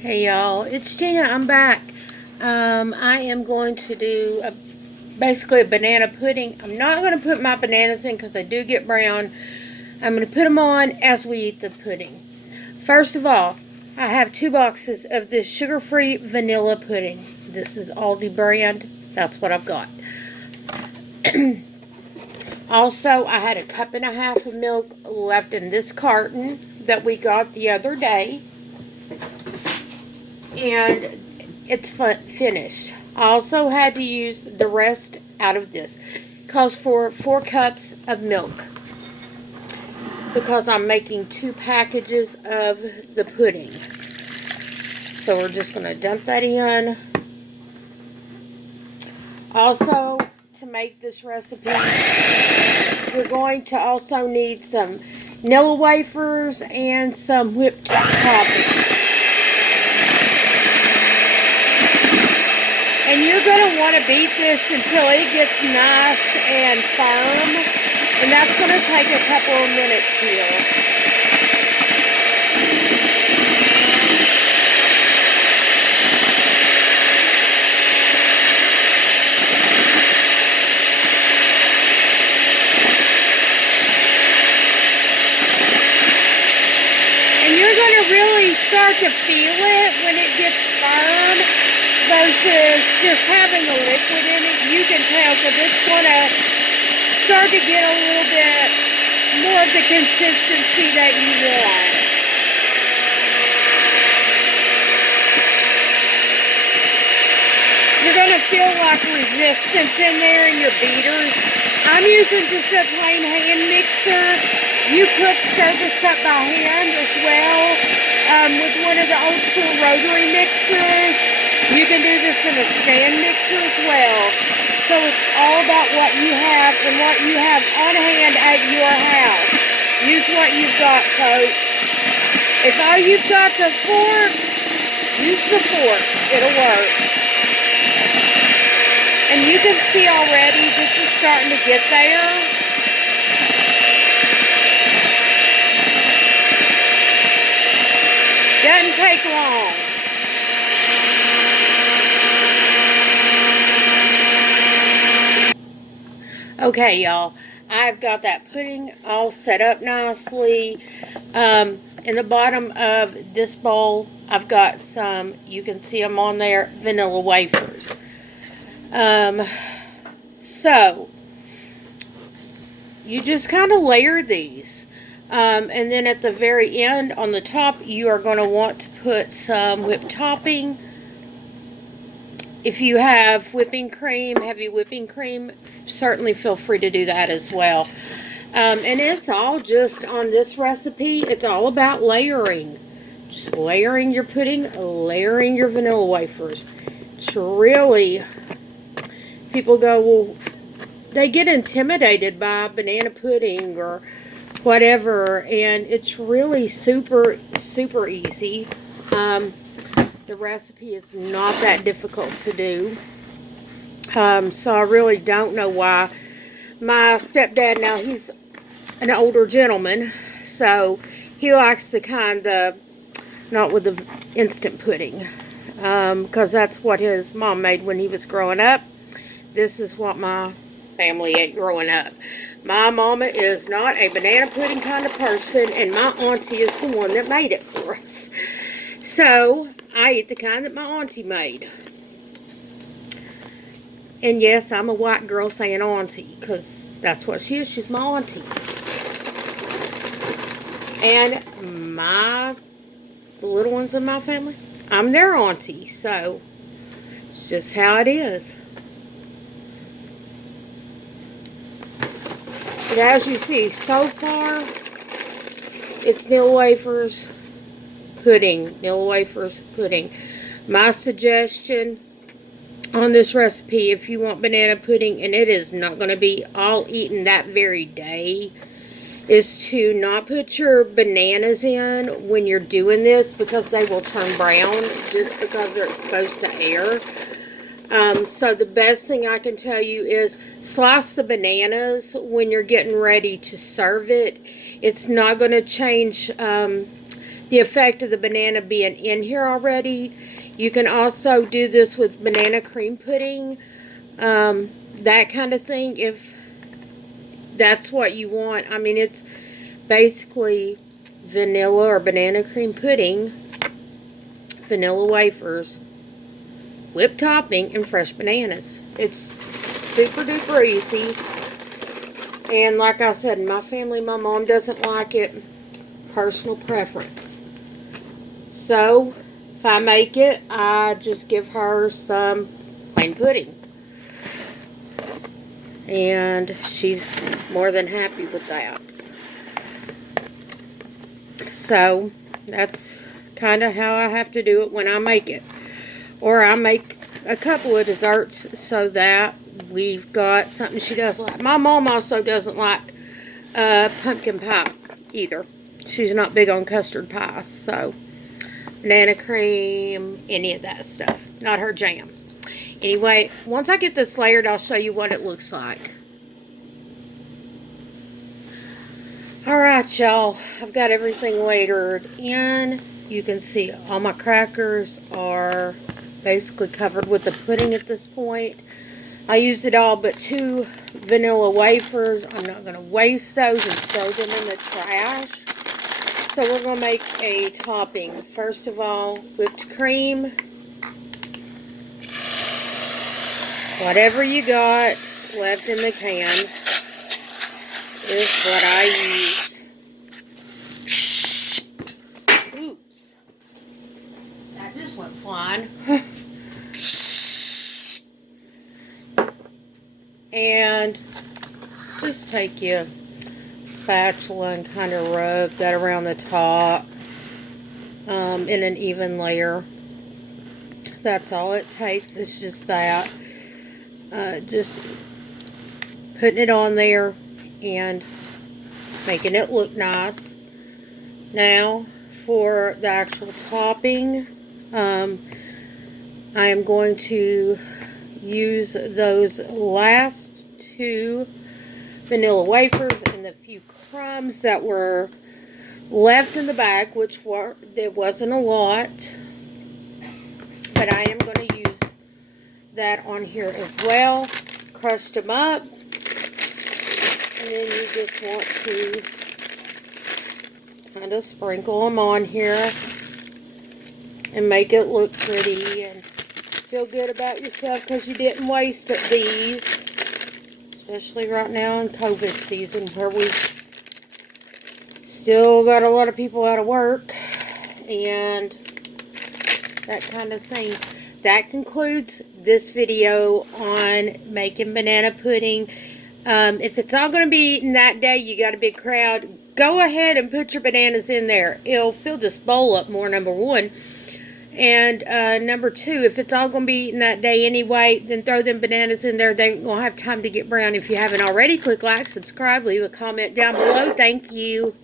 Hey y'all, it's Tina. I'm back. I am going to do basically a banana pudding. I'm not going to put my bananas in because they do get brown. I'm going to put them on as we eat the pudding. First of all, I have 2 boxes of this sugar-free vanilla pudding. This is Aldi brand. That's what I've got. Also, I had a cup and a half of milk left in this carton that we got the other day. And it's finished. I also had to use the rest out of this. Calls for 4 cups of milk because I'm making 2 packages of the pudding. So we're just going to dump that in. Also, to make this recipe, we're going to also need some vanilla wafers and some whipped topping. And you're going to want to beat this until it gets nice and firm. And that's going to take a couple of minutes here. And you're going to really start to feel it when it gets firm versus just having a liquid in it. You can tell because it's going to start to get a little bit more of the consistency that you want. You're going to feel like resistance in there in your beaters. I'm using just a plain hand mixer. You could stir this up by hand as well with one of the old school rotary mixers. You can do this in a stand mixer as well. So it's all about what you have and what you have on hand at your house. Use what you've got, folks. If all you've got's a fork, use the fork. It'll work. And you can see already this is starting to get there. Doesn't take long. Okay, y'all, I've got that pudding all set up nicely. In the bottom of this bowl, I've got some, you can see them on there, vanilla wafers. So, you just kind of layer these. And then at the very end, on the top, you are going to want to put some whipped topping. If you have whipping cream, heavy whipping cream, certainly feel free to do that as well. And it's all just on this recipe, it's all about layering. Just layering your pudding, layering your vanilla wafers. It's really, people go, well, they get intimidated by banana pudding or whatever, and it's really super, super easy. The recipe is not that difficult to do. So I really don't know why my stepdad, now he's an older gentleman, so he likes the kind of, not with the instant pudding, because that's what his mom made when he was growing up. This is what my family ate growing up. My mama is not a banana pudding kind of person, and my auntie is the one that made it for us. So I eat the kind that my auntie made. And yes, I'm a white girl saying auntie, because that's what she is. She's my auntie. And the little ones in my family, I'm their auntie. So it's just how it is. But as you see, so far, it's vanilla wafers, pudding, vanilla wafers, pudding. My suggestion on this recipe, if you want banana pudding, and it is not going to be all eaten that very day, is to not put your bananas in when you're doing this because they will turn brown just because they're exposed to air. So the best thing I can tell you is slice the bananas when you're getting ready to serve it. It's not going to change the effect of the banana being in here already. You can also do this with banana cream pudding, that kind of thing, if that's what you want. I mean, it's basically vanilla or banana cream pudding, vanilla wafers, whipped topping, and fresh bananas. It's super duper easy. And like I said, in my family, my mom doesn't like it. Personal preference. So, if I make it, I just give her some plain pudding. And she's more than happy with that. So, that's kind of how I have to do it when I make it. Or I make a couple of desserts so that we've got something she doesn't like. My mom also doesn't like pumpkin pie either. She's not big on custard pie, so banana cream, any of that stuff. Not her jam. Anyway, once I get this layered, I'll show you what it looks like. Alright, y'all. I've got everything layered in. You can see all my crackers are basically covered with the pudding at this point. I used it all but 2 vanilla wafers. I'm not going to waste those and throw them in the trash. So we're going to make a topping. First of all, whipped cream. Whatever you got left in the can is what I use. Oops. That just went flying. And just take your spatula and kind of rub that around the top in an even layer. That's all it takes. It's just that. Just putting it on there and making it look nice. Now for the actual topping, I am going to use those last 2 vanilla wafers and the few crumbs that were left in the bag, which there wasn't a lot, but I am going to use that on here as well. Crushed them up, and then you just want to kind of sprinkle them on here and make it look pretty and feel good about yourself because you didn't waste these, especially right now in COVID season where we've still got a lot of people out of work and that kind of thing. That concludes this video on making banana pudding. If it's all going to be eaten that day, you got a big crowd, go ahead and put your bananas in there. It'll fill this bowl up more, number 1. And number 2, if it's all going to be eaten that day anyway, then throw them bananas in there. They won't have time to get brown. If you haven't already, click like, subscribe, leave a comment down below. Thank you.